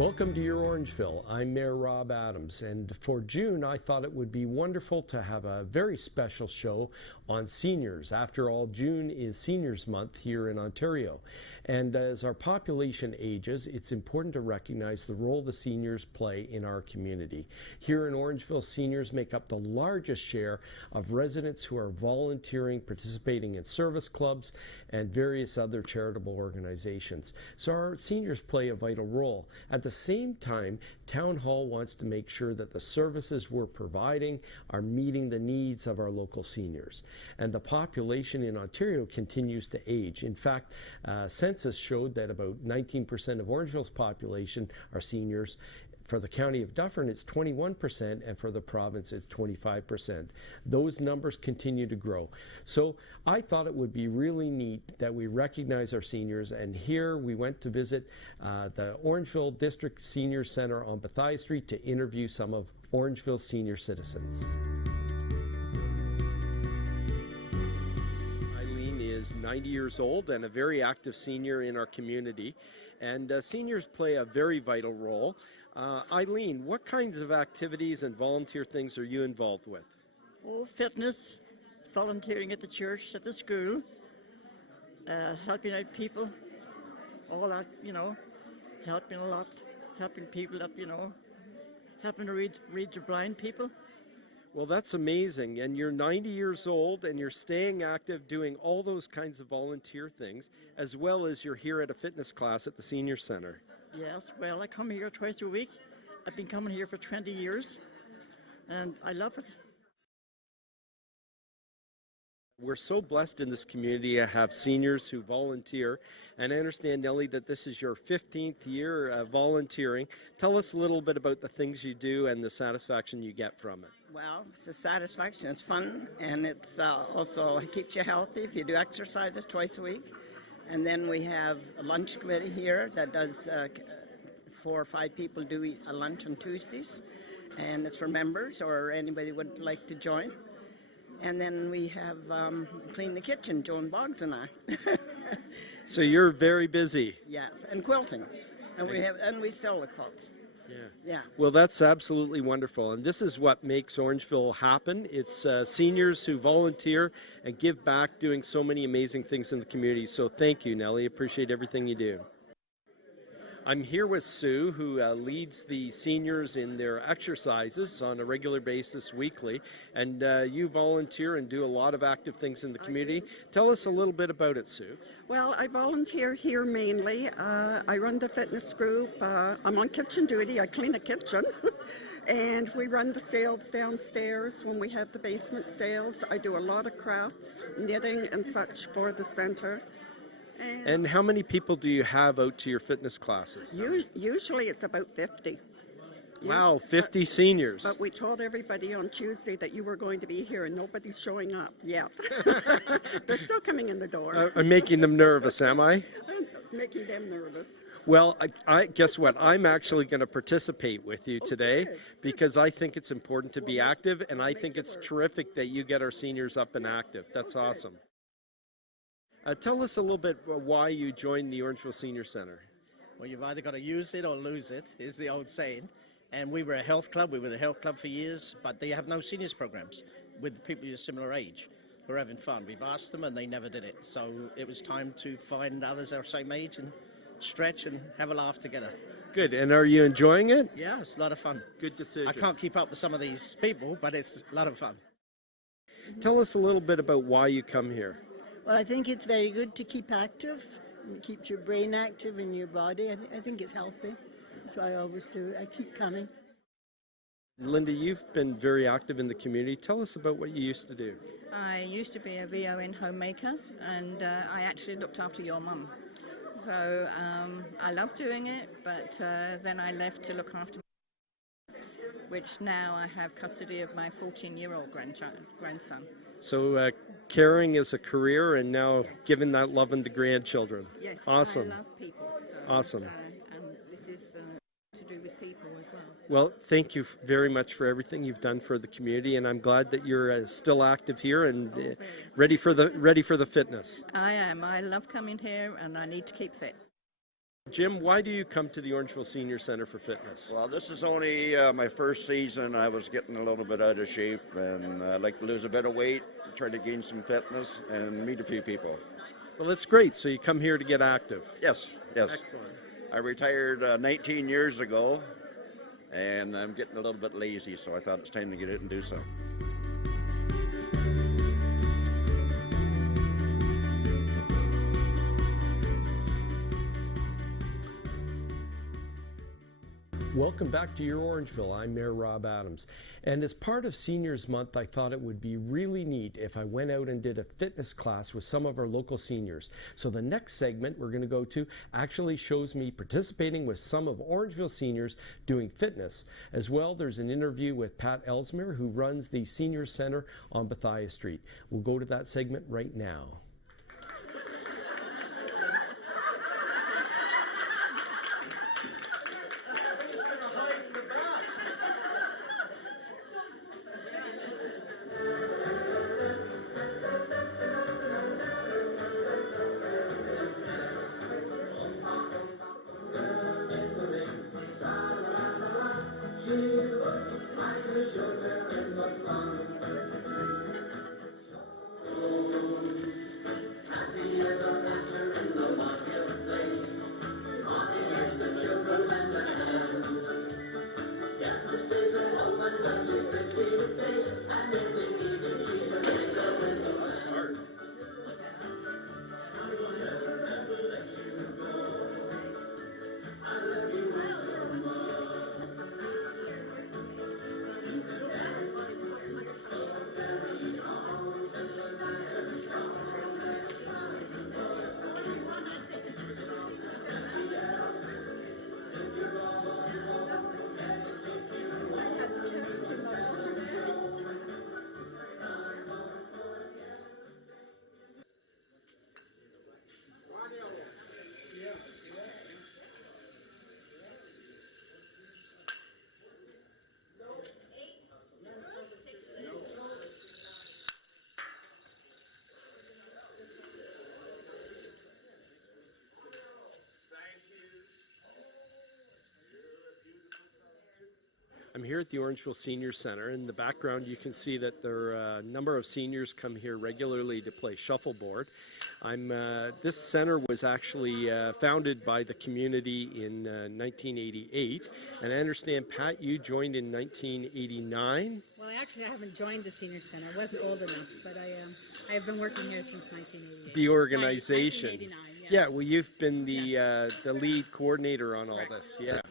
Welcome to Your Orangeville. I'm Mayor Rob Adams, and for June I thought it would be wonderful to have a very special show on seniors. After all, June is Seniors Month here in Ontario, and as our population ages, it's important to recognize the role the seniors play in our community. Here in Orangeville, seniors make up the largest share of residents who are volunteering, participating in service clubs, and various other charitable organizations. So our seniors play a vital role. At the same time, Town Hall wants to make sure that the services we're providing are meeting the needs of our local seniors. And the population in Ontario continues to age. In fact, census showed that about 19% of Orangeville's population are seniors. For the county of Dufferin, it's 21%, and for the province, it's 25%. Those numbers continue to grow. So I thought it would be really neat that we recognize our seniors, and here we went to visit the Orangeville District Senior Center on Bethia Street to interview some of Orangeville's senior citizens. Is 90 years old and a very active senior in our community, and seniors play a very vital role. Eileen, what kinds of activities and volunteer things are you involved with? Oh, fitness, volunteering at the church, at the school, helping out people, all that, helping a lot, helping people up, helping to read to blind people. Well, that's amazing, and you're 90 years old and you're staying active doing all those kinds of volunteer things, as well as you're here at a fitness class at the Senior Center. Yes, well, I come here twice a week. I've been coming here for 20 years, and I love it. We're so blessed in this community to have seniors who volunteer, and I understand, Nellie, that this is your 15th year volunteering. Tell us a little bit about the things you do and the satisfaction you get from it. Well, it's a satisfaction, it's fun, and it's also keeps you healthy if you do exercises twice a week. And then we have a lunch committee here that does 4 or 5 people do eat a lunch on Tuesdays, and it's for members or anybody would like to join. And then we have clean the kitchen, Joan Boggs and I. So you're very busy. Yes, and quilting, and we sell the quilts. Yeah. Well, that's absolutely wonderful, and this is what makes Orangeville happen. It's seniors who volunteer and give back, doing so many amazing things in the community. So thank you, Nellie. Appreciate everything you do. I'm here with Sue, who leads the seniors in their exercises on a regular basis weekly, and you volunteer and do a lot of active things in the community. Tell us a little bit about it, Sue. Well, I volunteer here mainly. I run the fitness group. I'm on kitchen duty. I clean the kitchen. And we run the sales downstairs when we have the basement sales. I do a lot of crafts, knitting and such for the center. And how many people do you have out to your fitness classes? Usually it's about 50. Wow, 50 seniors. But we told everybody on Tuesday that you were going to be here, and nobody's showing up yet. They're still coming in the door. I'm making them nervous, am I? I'm making them nervous. Well, I guess what? I'm actually going to participate with you today because I think it's important to be active, and I think it's terrific that you get our seniors up and active. That's awesome. Tell us a little bit why you joined the Orangeville Senior Center. Well, you've either got to use it or lose it, is the old saying. And we were a health club. We were the health club for years, but they have no seniors programs with people your similar age who are having fun. We've asked them and they never did it. So it was time to find others our same age and stretch and have a laugh together. Good. And are you enjoying it? Yeah, it's a lot of fun. Good decision. I can't keep up with some of these people, but it's a lot of fun. Tell us a little bit about why you come here. Well, I think it's very good to keep active. It keeps your brain active in your body. I think it's healthy. That's why I always do. I keep coming. Linda, you've been very active in the community. Tell us about what you used to do. I used to be a VON homemaker, and I actually looked after your mum. So I love doing it, but then I left to look after which now I have custody of my 14-year-old grandson. So caring is a career, and now giving that love to grandchildren. Yes, awesome. I love people. So, awesome. And this is to do with people as well. So. Well, thank you very much for everything you've done for the community, and I'm glad that you're still active here and ready for the fitness. I am. I love coming here, and I need to keep fit. Jim, why do you come to the Orangeville Senior Center for Fitness? Well, this is only my first season. I was getting a little bit out of shape, and I'd like to lose a bit of weight, try to gain some fitness, and meet a few people. Well, that's great. So you come here to get active. Yes, yes. Excellent. I retired 19 years ago, and I'm getting a little bit lazy, so I thought it's time to get out and do so. Welcome back to Your Orangeville. I'm Mayor Rob Adams. And as part of Seniors Month, I thought it would be really neat if I went out and did a fitness class with some of our local seniors. So the next segment we're going to go to actually shows me participating with some of Orangeville seniors doing fitness. As well, there's an interview with Pat Ellesmere, who runs the Senior Center on Bethia Street. We'll go to that segment right now. I'm here at the Orangeville Senior Center. In the background, you can see that there are a number of seniors come here regularly to play shuffleboard. This center was actually founded by the community in 1988, and I understand, Pat, you joined in 1989? Well, actually, I haven't joined the Senior Center. I wasn't old enough, but I have been working here since 1988. The organization. 1989, yes. Yeah, well, you've been the, Yes. the lead coordinator on all Correct. this. Yeah. Yes.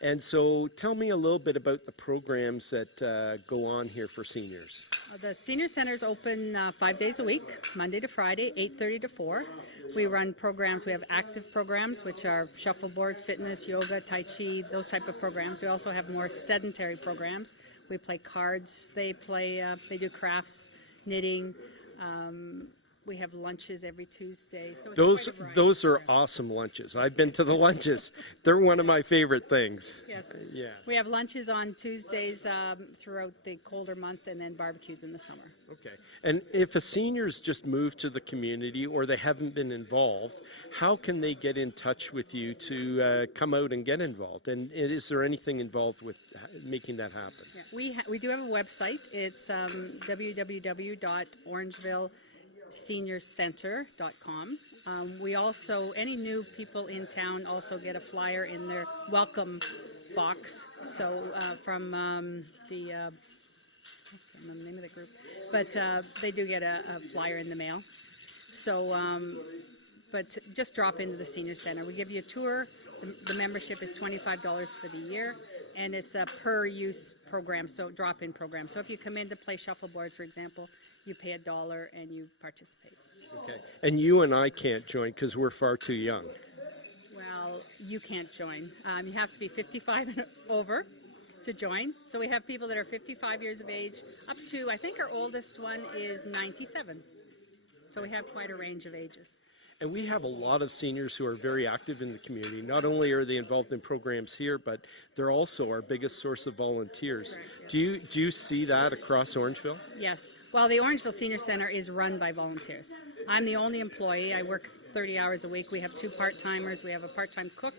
And so tell me a little bit about the programs that go on here for seniors. The Senior Center is open 5 days a week, Monday to Friday, 8:30 to 4. We run programs. We have active programs, which are shuffleboard, fitness, yoga, tai chi, those type of programs. We also have more sedentary programs. We play cards. They do crafts, knitting. We have lunches every Tuesday. So it's quite a variety Those of are programs. awesome lunches. I've been to the lunches. They're one of my favorite things. Yes. Yeah. We have lunches on Tuesdays throughout the colder months, and then barbecues in the summer. Okay. And if a senior's just moved to the community or they haven't been involved, how can they get in touch with you to come out and get involved? And is there anything involved with making that happen? Yeah, we do have a website. It's www.orangevilleseniorcenter.com. We also, any new people in town also get a flyer in their welcome box. So from the, I can't remember the name of the group, but they do get a flyer in the mail. So, but just drop into the Senior Center. We give you a tour. The membership is $25 for the year, and it's a per-use program, so drop-in program. So if you come in to play shuffleboard, for example, you pay $1 and you participate. Okay. And you and I can't join because we're far too young. Well, you can't join. You have to be 55 and over to join. So we have people that are 55 years of age up to, I think our oldest one is 97. So we have quite a range of ages. And we have a lot of seniors who are very active in the community. Not only are they involved in programs here, but they're also our biggest source of volunteers. Correct, Do you see that across Orangeville? Yes. Well, the Orangeville Senior Center is run by volunteers. I'm the only employee. I work 30 hours a week. We have 2 part-timers. We have a part-time cook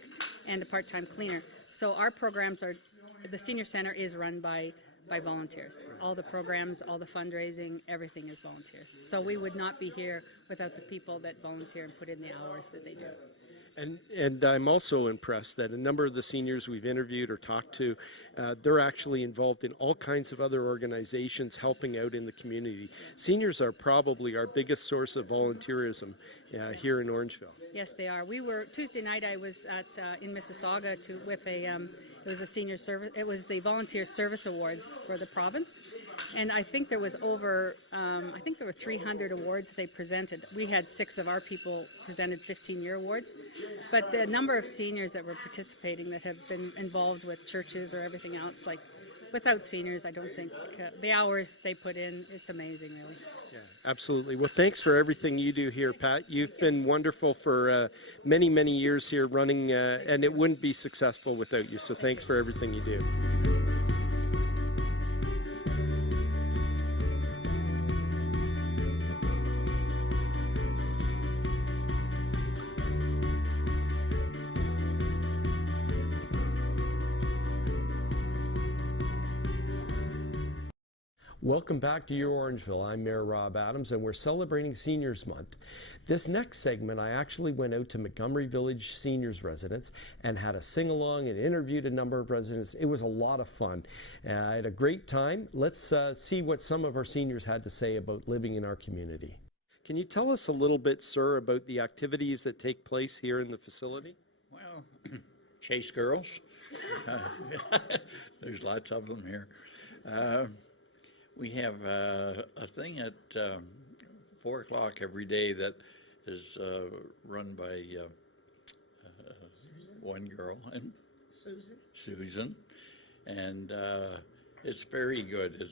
and a part-time cleaner. So our programs are, the senior center is run by volunteers. All the programs, all the fundraising, everything is volunteers. So we would not be here without the people that volunteer and put in the hours that they do. And I'm also impressed that a number of the seniors we've interviewed or talked to, they're actually involved in all kinds of other organizations helping out in the community. Seniors are probably our biggest source of volunteerism here in Orangeville. Yes, they are. We were Tuesday night. I was in Mississauga with a. It was a senior service. It was the Volunteer Service Awards for the province, and I think there was over. I think there were 300 awards they presented. We had 6 of our people presented 15-year awards, but the number of seniors that were participating that have been involved with churches or everything else, like without seniors, I don't think the hours they put in. It's amazing, really. Yeah, absolutely. Well, thanks for everything you do here, Pat. You've been wonderful for many, many years here running, and it wouldn't be successful without you. So thanks for everything you do. Welcome back to Your Orangeville. I'm Mayor Rob Adams, and we're celebrating Seniors Month. This next segment, I actually went out to Montgomery Village Seniors residents and had a sing-along and interviewed a number of residents. It was a lot of fun. I had a great time. Let's see what some of our seniors had to say about living in our community. Can you tell us a little bit, sir, about the activities that take place here in the facility? Well, chase girls. There's lots of them here. We have a thing at 4 o'clock every day that is run by one girl, and Susan, and it's very good.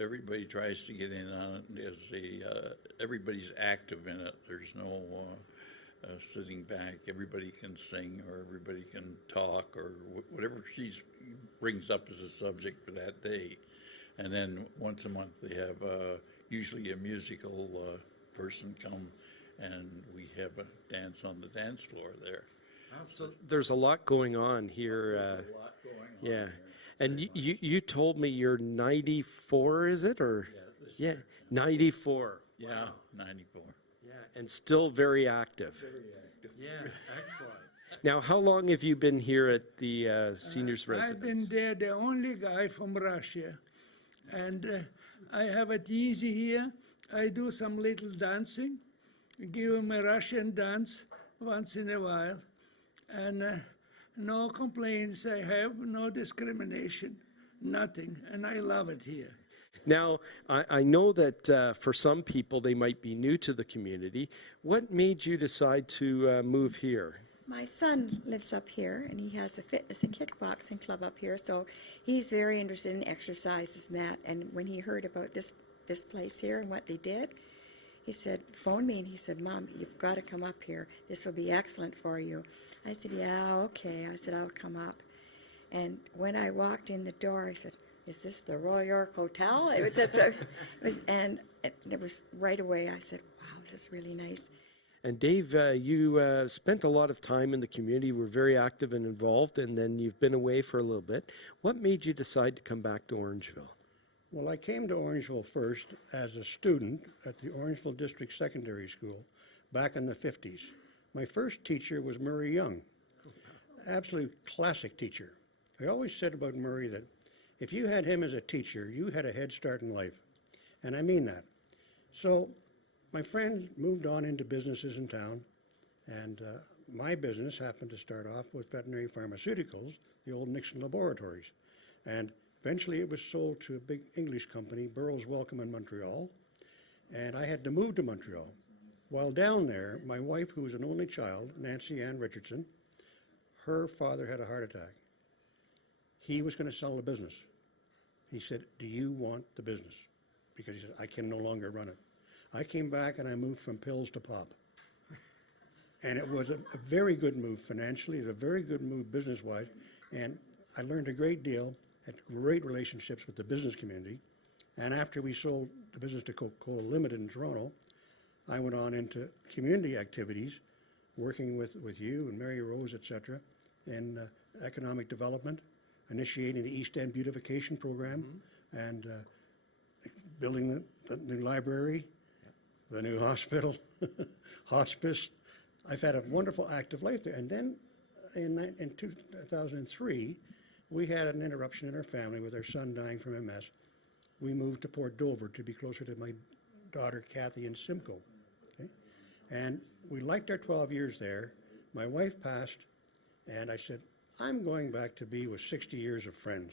Everybody tries to get in on it. Everybody's active in it. There's no sitting back. Everybody can sing, or everybody can talk, or whatever she brings up as a subject for that day. And then once a month they have usually a musical person come, and we have a dance on the dance floor there. So there's a lot going on here. There's a lot going on here. And you told me you're 94, is it? Or yeah, 94. Yeah, wow. 94. Yeah, and still very active. Very active. Yeah, excellent. Now, how long have you been here at the seniors residence? I've been there, the only guy from Russia. And I have it easy here. I do some little dancing, give him a Russian dance once in a while. And no complaints I have, no discrimination, nothing. And I love it here. Now, I know that for some people, they might be new to the community. What made you decide to move here? My son lives up here, and he has a fitness and kickboxing club up here, so he's very interested in exercises and that. And when he heard about this place here and what they did, he said, phone me, and he said, Mom, you've got to come up here. This will be excellent for you. I said, yeah, okay. I said, I'll come up. And when I walked in the door, I said, is this the Royal York Hotel? It was right away, I said, wow, this is really nice. And Dave, you spent a lot of time in the community, were very active and involved, and then you've been away for a little bit. What made you decide to come back to Orangeville? Well, I came to Orangeville first as a student at the Orangeville District Secondary School back in the 50s. My first teacher was Murray Young, absolute classic teacher. I always said about Murray that if you had him as a teacher, you had a head start in life, and I mean that. So my friend moved on into businesses in town, and my business happened to start off with veterinary pharmaceuticals, the old Nixon Laboratories. And eventually it was sold to a big English company, Burroughs Wellcome in Montreal, and I had to move to Montreal. While down there, my wife, who was an only child, Nancy Ann Richardson, her father had a heart attack. He was going to sell the business. He said, do you want the business? Because he said, I can no longer run it. I came back and I moved from pills to pop. And it was a very good move financially, it was a very good move business-wise, and I learned a great deal, had great relationships with the business community, and after we sold the business to Coca-Cola Limited in Toronto, I went on into community activities working with you and Mary Rose, etc., in economic development, initiating the East End beautification program, and building the new library, the new hospital, hospice. I've had a wonderful active life there. And then in 2003, we had an interruption in our family with our son dying from MS. We moved to Port Dover to be closer to my daughter Kathy and Simcoe. Okay? And we liked our 12 years there. My wife passed, and I said, I'm going back to be with 60 years of friends.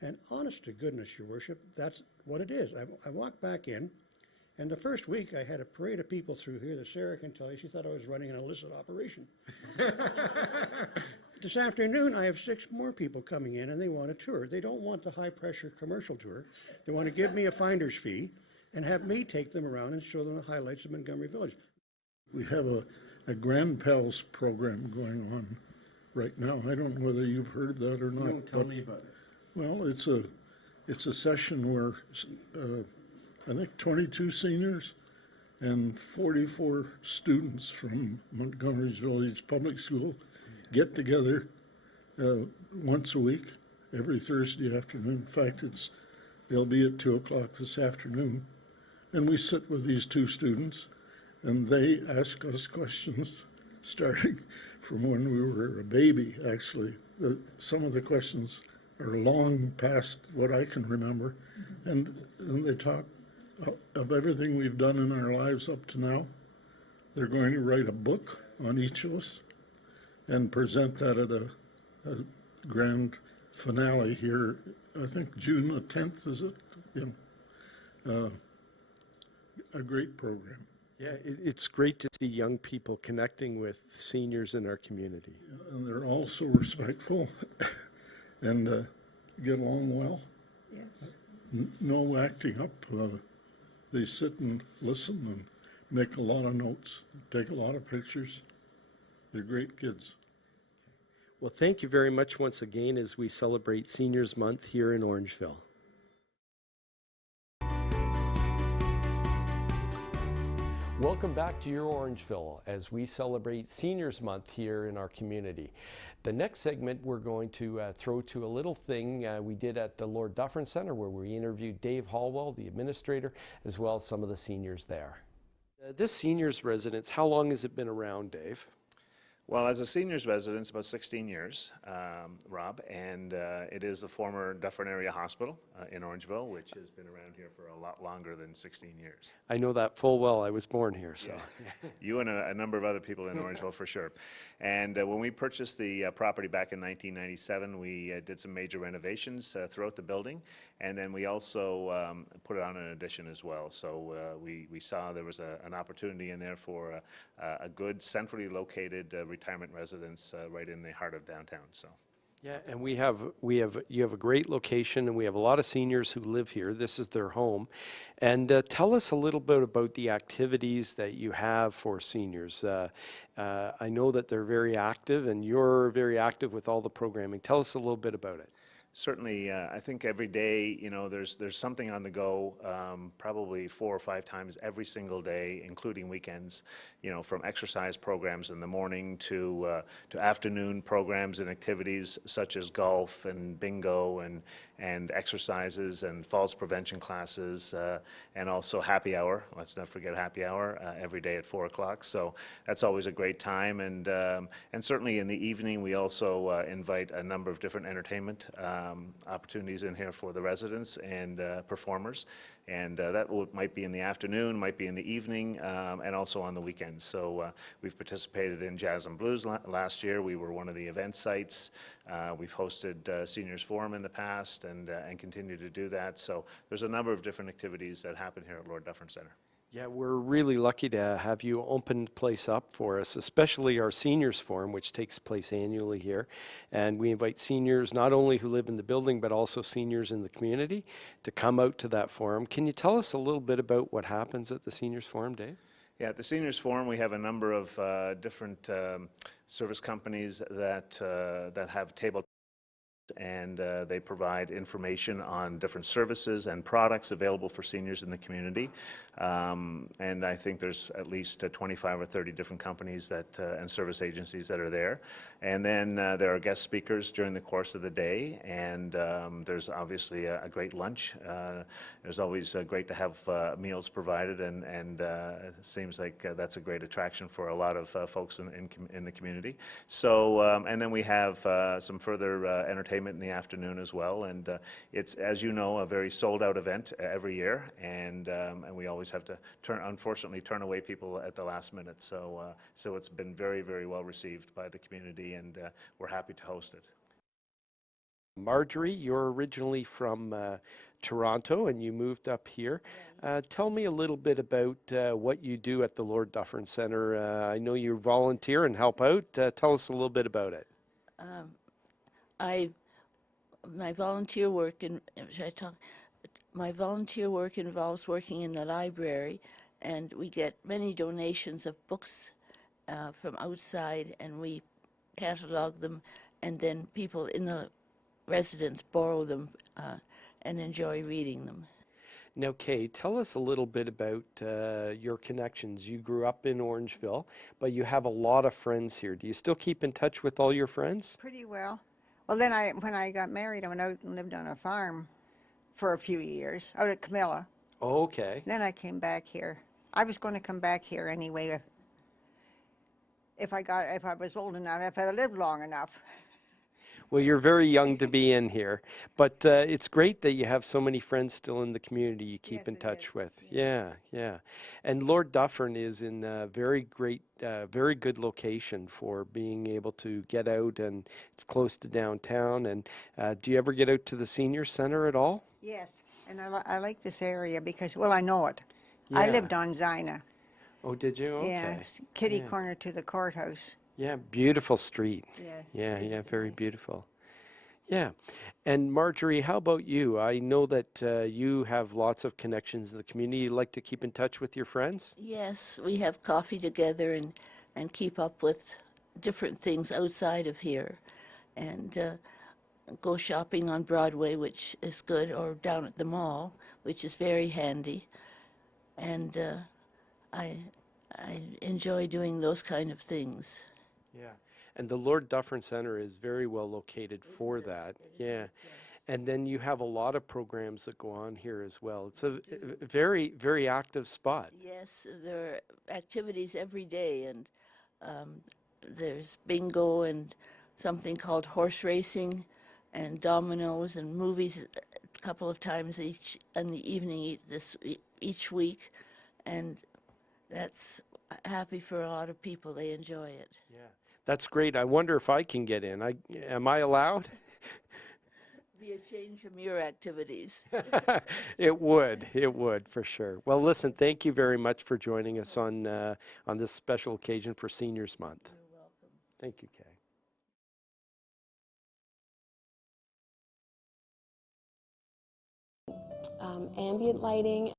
And honest to goodness, Your Worship, that's what it is. I walked back in, and the first week I had a parade of people through here that Sarah can tell you, she thought I was running an illicit operation. This afternoon I have 6 more people coming in and they want a tour. They don't want the high pressure commercial tour. They want to give me a finder's fee and have me take them around and show them the highlights of Montgomery Village. We have a Grand Pals program going on right now. I don't know whether you've heard of that or not. No, tell me about it. Well, it's a session where I think 22 seniors and 44 students from Montgomery's Village Public School get together once a week, every Thursday afternoon. In fact, they'll be at 2 o'clock this afternoon. And we sit with these 2 students, and they ask us questions starting from when we were a baby, actually. Some of the questions are long past what I can remember. And they talk of everything we've done in our lives up to now. They're going to write a book on each of us and present that at a grand finale here, I think June the 10th, is it? Yeah. A great program. Yeah, it's great to see young people connecting with seniors in our community. And they're also respectful and get along well. Yes. No acting up. They sit and listen and make a lot of notes, take a lot of pictures. They're great kids. Well, thank you very much once again as we celebrate Seniors Month here in Orangeville. Welcome back to Your Orangeville as we celebrate Seniors Month here in our community. The next segment we're going to throw to a little thing we did at the Lord Dufferin Center, where we interviewed Dave Hallwell, the administrator, as well as some of the seniors there. This seniors residence, how long has it been around, Dave? Well, as a seniors residence, about 16 years, Rob, and it is the former Dufferin Area Hospital in Orangeville, which has been around here for a lot longer than 16 years. I know that full well. I was born here, so. Yeah. You and a number of other people in Orangeville for sure. And when we purchased the property back in 1997, we did some major renovations throughout the building, and then we also put it on an addition as well. So we saw there was an opportunity in there for a good centrally located retirement residence right in the heart of downtown. So. Yeah, and you have a great location, and we have a lot of seniors who live here. This is their home. And tell us a little bit about the activities that you have for seniors. I know that they're very active, and you're very active with all the programming. Tell us a little bit about it. Certainly, I think every day, there's something on the go, probably 4 or 5 times every single day, including weekends, from exercise programs in the morning to afternoon programs and activities such as golf and bingo and exercises and falls prevention classes, and also happy hour. Let's not forget happy hour every day at 4 o'clock. So that's always a great time. And certainly in the evening, we also invite a number of different entertainment opportunities in here for the residents and performers. And that might be in the afternoon, might be in the evening, and also on the weekends. So we've participated in Jazz and Blues last year. We were one of the event sites. We've hosted Seniors Forum in the past and continue to do that. So there's a number of different activities that happen here at Lord Dufferin Center. Yeah, we're really lucky to have you open the place up for us, especially our Seniors Forum, which takes place annually here. And we invite seniors, not only who live in the building, but also seniors in the community, to come out to that forum. Can you tell us a little bit about what happens at the Seniors Forum, Dave? Yeah, at the Seniors Forum, we have a number of different service companies that have table and they provide information on different services and products available for seniors in the community. And I think there's at least 25 or 30 different companies that and service agencies that are there. And then there are guest speakers during the course of the day, and there's obviously a great lunch. It's always great to have meals provided, and it seems like that's a great attraction for a lot of folks in the community. So, and then we have some further entertainment in the afternoon as well, and it's, as you know, a very sold-out event every year, and we always have to unfortunately turn away people at the last minute. So, so it's been very, very well received by the community, and we're happy to host it. Marjorie, you're originally from Toronto and you moved up here. Tell me a little bit about what you do at the Lord Dufferin Centre. I know you volunteer and help out. Tell us a little bit about it. My volunteer work my volunteer work involves working in the library, and we get many donations of books from outside, and we catalog them, and then people in the residents borrow them and enjoy reading them. Now, Kay, tell us a little bit about your connections. You grew up in Orangeville, but you have a lot of friends here. Do you still keep in touch with all your friends? Pretty well. Well, then when I got married, I went out and lived on a farm for a few years, out at Camilla. Oh, okay. Then I came back here. I was going to come back here anyway if I was old enough, if I lived long enough. Well, you're very young to be in here, but it's great that you have so many friends still in the community you keep in touch with. Yeah, yeah. And Lord Dufferin is in a very good location for being able to get out, and it's close to downtown. And do you ever get out to the senior center at all? Yes, and I like this area because, well, I know it. Yeah. I lived on Zina. Oh, did you? Okay. Yeah, kitty corner to the courthouse. Yeah, beautiful street. Yeah. Yeah, very beautiful. Yeah. And Marjorie, how about you? I know that you have lots of connections in the community. You like to keep in touch with your friends? Yes, we have coffee together and keep up with different things outside of here, and go shopping on Broadway, which is good, or down at the mall, which is very handy. And I enjoy doing those kind of things. Yeah, and the Lord Dufferin Centre is very well located for that. Yeah, and then you have a lot of programs that go on here as well. It's a very, very active spot. Yes, there are activities every day, and there's bingo and something called horse racing and dominoes and movies a couple of times in the evening each week, and that's happy for a lot of people. They enjoy it. Yeah, that's great. I wonder if I can get in. Am I allowed? Be a change from your activities. It would for sure. Well, listen, thank you very much for joining us on this special occasion for Seniors Month. You're welcome. Thank you, Kay. Ambient lighting